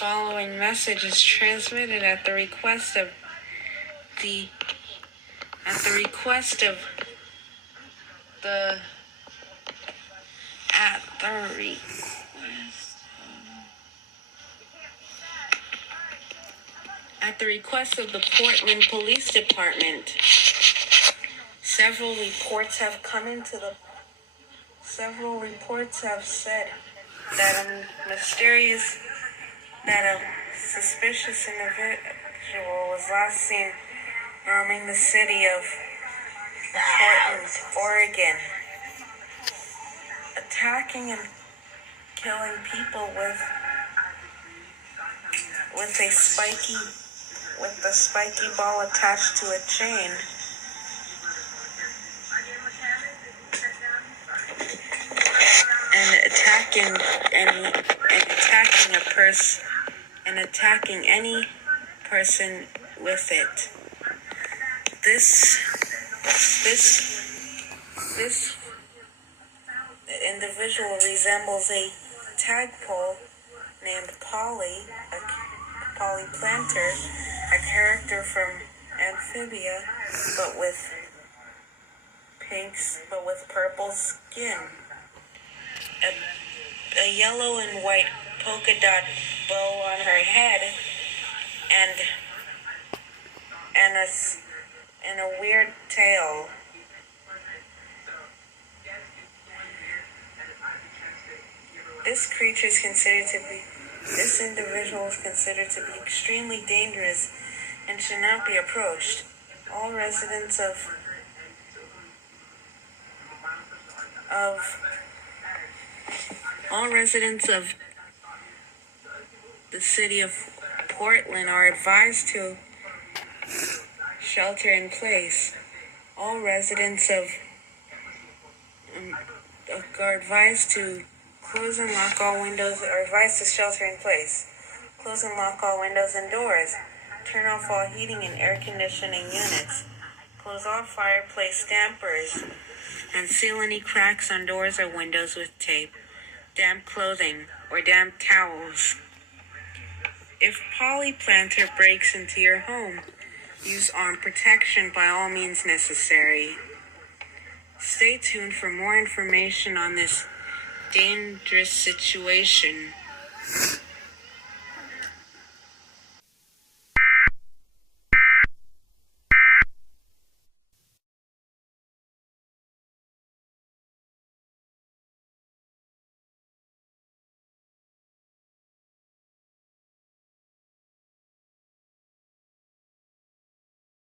following message is transmitted at the request of the at the request of the at the request at the request of the Portland Police Department. Several reports have said that a suspicious individual was last seen roaming the city of Portland, Oregon, attacking and killing people with the spiky ball attached to a chain. And attacking any person with it. This individual resembles a tadpole named Polly Planter, a character from Amphibia, but with purple skin. A yellow and white polka dot bow on her head, and a weird tail. This individual is considered to be extremely dangerous and should not be approached. All residents of the city of Portland are advised to shelter in place. All residents are advised to close and lock all windows, are advised to shelter in place. Close and lock all windows and doors. Turn off all heating and air conditioning units. Close all fireplace dampers. And seal any cracks on doors or windows with tape, damp clothing, or damp towels. If Polly Planter breaks into your home, use armed protection by all means necessary. Stay tuned for more information on this dangerous situation.